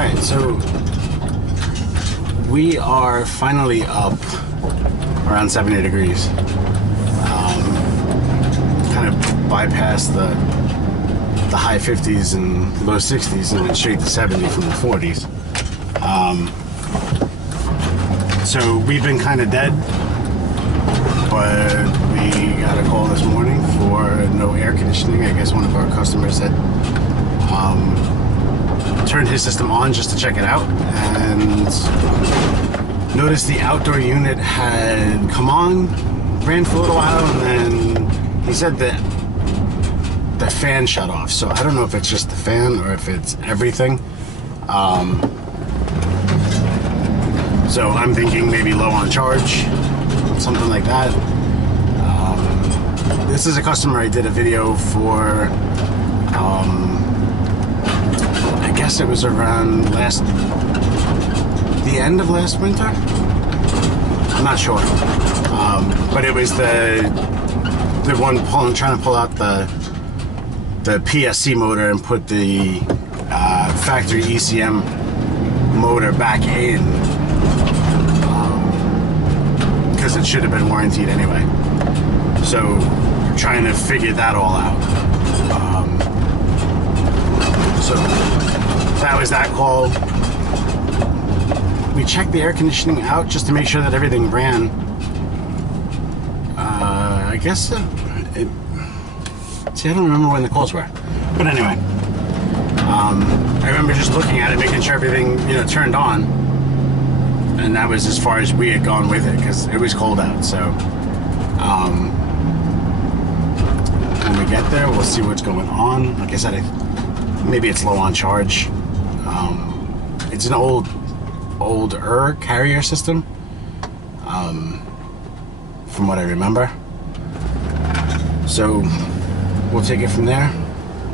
Alright, so we are finally up around 70 degrees. Kind of bypassed the high 50s and low 60s and went straight to 70 from the 40s. So we've been kind of dead, but we got a call this morning for no air conditioning. I guess one of our customers had turned his system on just to check it out and noticed the outdoor unit had come on, ran for a little while, and then he said that the fan shut off. So I don't know if it's just the fan or if it's everything. So I'm thinking maybe low on charge, something like that. This is a customer I did a video for, I guess it was around the end of last winter? I'm not sure. But it was the one trying to pull out the PSC motor and put the factory ECM motor back in, because it should have been warranted anyway. So trying to figure that all out. So that was that call. We checked the air conditioning out just to make sure that everything ran. I guess see, I don't remember when the calls were, but anyway, I remember just looking at it, making sure everything, turned on, and that was as far as we had gone with it because it was cold out. So when we get there, we'll see what's going on. Like I said, maybe it's low on charge. It's an older carrier system, from what I remember. So we'll take it from there.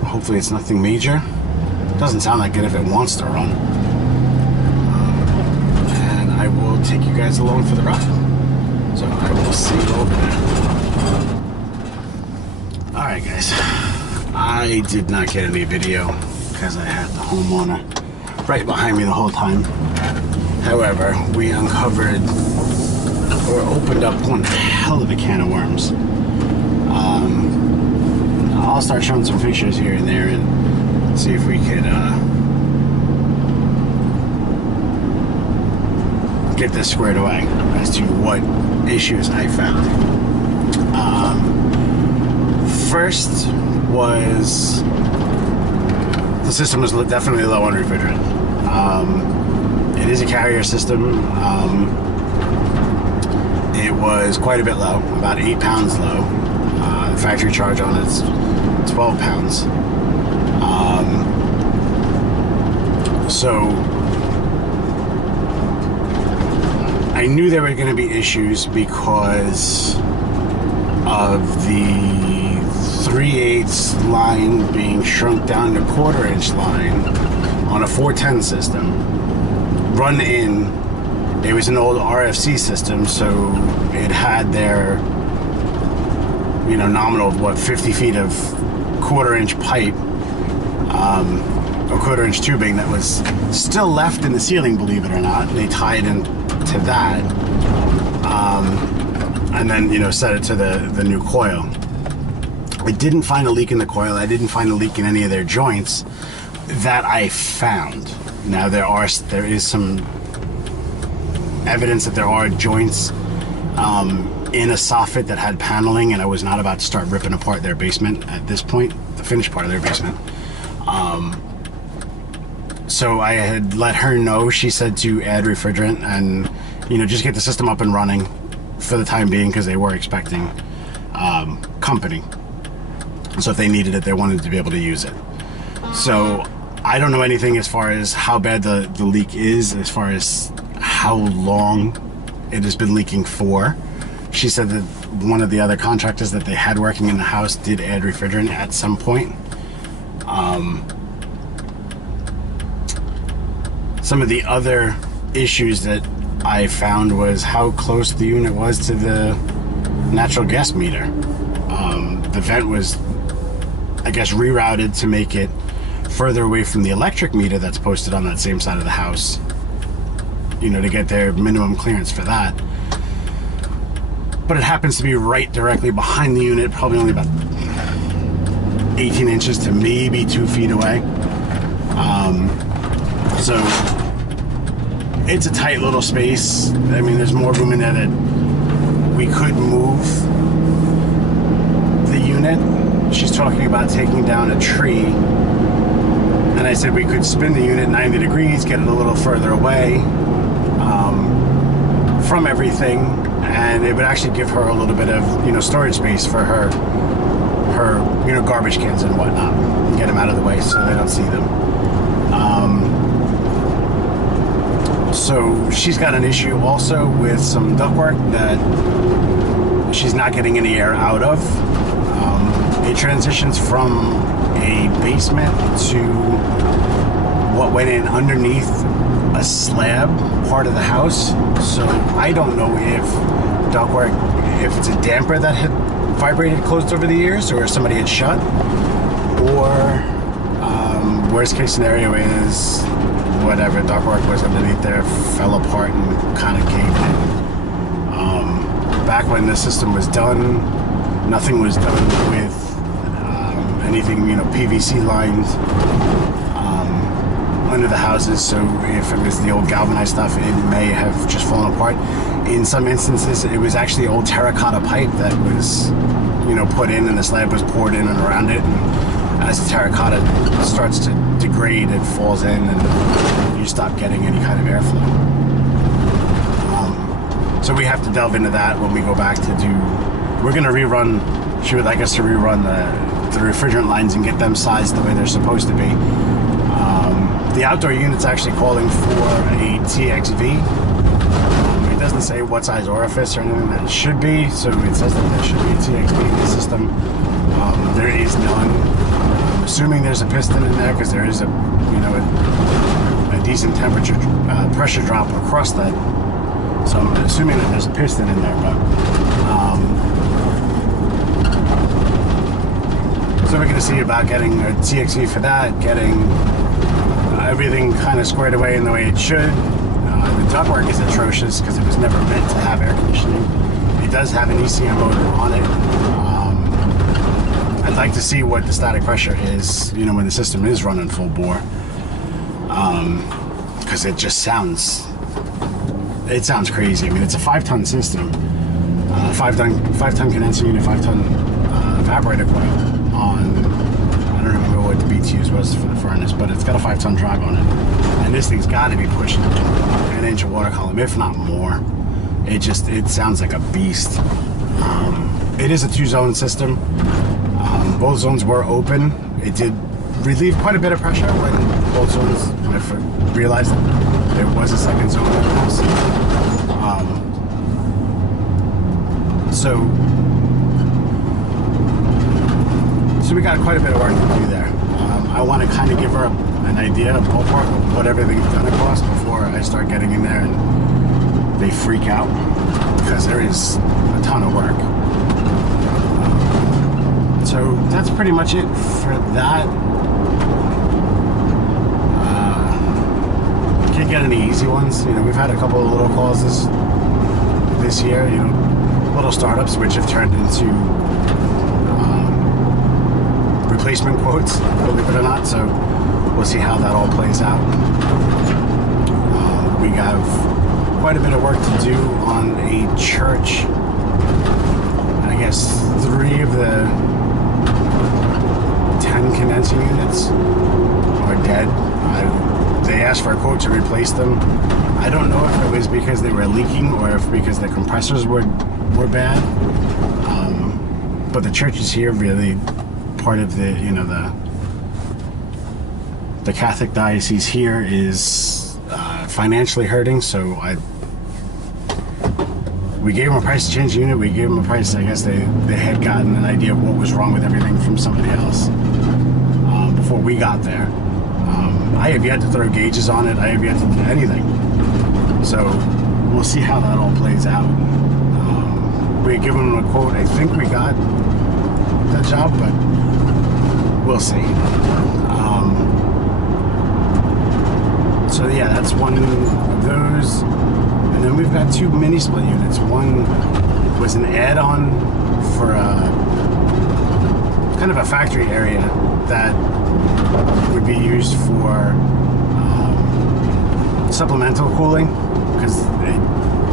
Hopefully it's nothing major. Doesn't sound like it if it wants to run. And I will take you guys along for the ride. So I will see you over there. Alright guys, I did not get any video because I had the homeowner right behind me the whole time. However, we uncovered or opened up one hell of a can of worms. I'll start showing some pictures here and there and see if we could get this squared away as to what issues I found. First was the system was definitely low on refrigerant. It is a carrier system. It was quite a bit low, about 8 pounds low. The factory charge on it's 12 pounds. So I knew there were going to be issues because of the 3/8 line being shrunk down to 1/4 line on a 410 system. Run in, it was an old RFC system, so it had their, nominal, 50 feet of 1/4 pipe, or 1/4 tubing that was still left in the ceiling, believe it or not. They tied into that, and then, set it to the new coil. I didn't find a leak in the coil. I didn't find a leak in any of their joints that I found. Now there is some evidence that there are joints in a soffit that had paneling, and I was not about to start ripping apart their basement at this point, the finished part of their basement. So I had let her know. She said to add refrigerant and just get the system up and running for the time being, because they were expecting company. So if they needed it, they wanted to be able to use it. So I don't know anything as far as how bad the leak is, as far as how long it has been leaking for. She said that one of the other contractors that they had working in the house did add refrigerant at some point. Some of the other issues that I found was how close the unit was to the natural gas meter. The vent was, I guess, rerouted to make it further away from the electric meter that's posted on that same side of the house, you know, to get their minimum clearance for that. But it happens to be right directly behind the unit, probably only about 18 inches to maybe 2 feet away. So it's a tight little space. I mean, there's more room in there that we could move the unit. She's talking about taking down a tree, and I said we could spin the unit 90 degrees, get it a little further away from everything, and it would actually give her a little bit of, you know, storage space for her you know, garbage cans and whatnot, and get them out of the way so they don't see them. So she's got an issue also with some ductwork that she's not getting any air out of. It transitions from a basement to what went in underneath a slab part of the house. So I don't know if ductwork, if it's a damper that had vibrated closed over the years, or if somebody had shut, or worst case scenario is whatever ductwork was underneath there fell apart and kind of caved in. Back when the system was done, nothing was done with anything, you know, PVC lines under the houses, so if it was the old galvanized stuff, it may have just fallen apart. In some instances, it was actually old terracotta pipe that was, you know, put in, and the slab was poured in and around it, and as the terracotta starts to degrade, it falls in, and you stop getting any kind of airflow. So we have to delve into that when we go back to do, we're going to rerun, she would like us to rerun the refrigerant lines and get them sized the way they're supposed to be. The outdoor unit's actually calling for a TXV. It doesn't say what size orifice or anything that it should be, so it says that there should be a TXV in the system. There is none. I'm assuming there's a piston in there because there is a, you know, a decent temperature pressure drop across that. So I'm assuming that there's a piston in there, but so we're going to see about getting a TXV for that, getting everything kind of squared away in the way it should. The ductwork is atrocious because it was never meant to have air conditioning. It does have an ECM motor on it. I'd like to see what the static pressure is, you know, when the system is running full bore, because it just sounds crazy. I mean, it's a 5-ton system, 5-ton condenser unit, 5-ton evaporator coil on, I don't remember what the BTUs was for the furnace, but it's got a 5-ton drive on it, and this thing's got to be pushing an inch of water column, if not more. It sounds like a beast. It is a 2-zone system. Both zones were open. It did relieve quite a bit of pressure when both zones, I realized that there was a second zone in the house. So we got quite a bit of work to do there. I want to kind of give her an idea, a ballpark of what everything's going to cost before I start getting in there and they freak out, because there is a ton of work. So that's pretty much it for that. Can't get any easy ones. You know, we've had a couple of little calls this year, you know, little startups which have turned into replacement quotes, believe it or not. So we'll see how that all plays out. We have quite a bit of work to do on a church. I guess 3 of the 10 condenser units are dead. They asked for a quote to replace them. I don't know if it was because they were leaking or if because the compressors were bad. But the church is here really part of the, you know, the Catholic diocese here is financially hurting, so we gave them a price to change the unit. We gave them a price, I guess they had gotten an idea of what was wrong with everything from somebody else before we got there. I have yet to throw gauges on it. I have yet to do anything. So we'll see how that all plays out. We give them a quote. I think we got the job, but we'll see. So yeah, that's one of those. And then we've got 2 mini split units. One was an add-on for a kind of a factory area that would be used for supplemental cooling, because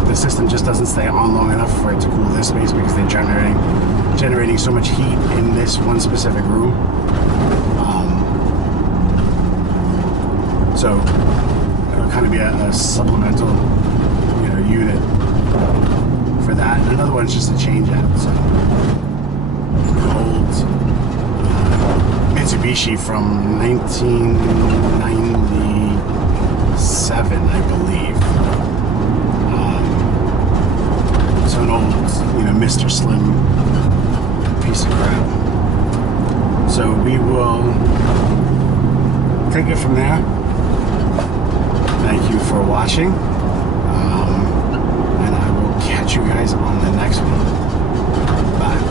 the system just doesn't stay on long enough for it to cool this space, because they're generating so much heat in this one specific room. So it'll kind of be a supplemental, unit for that. And another one's just a change out. So old Mitsubishi from 1997, I believe. So an old, Mr. Slim piece of crap. So we will take it from there. Thank you for watching. And I will catch you guys on the next one. Bye.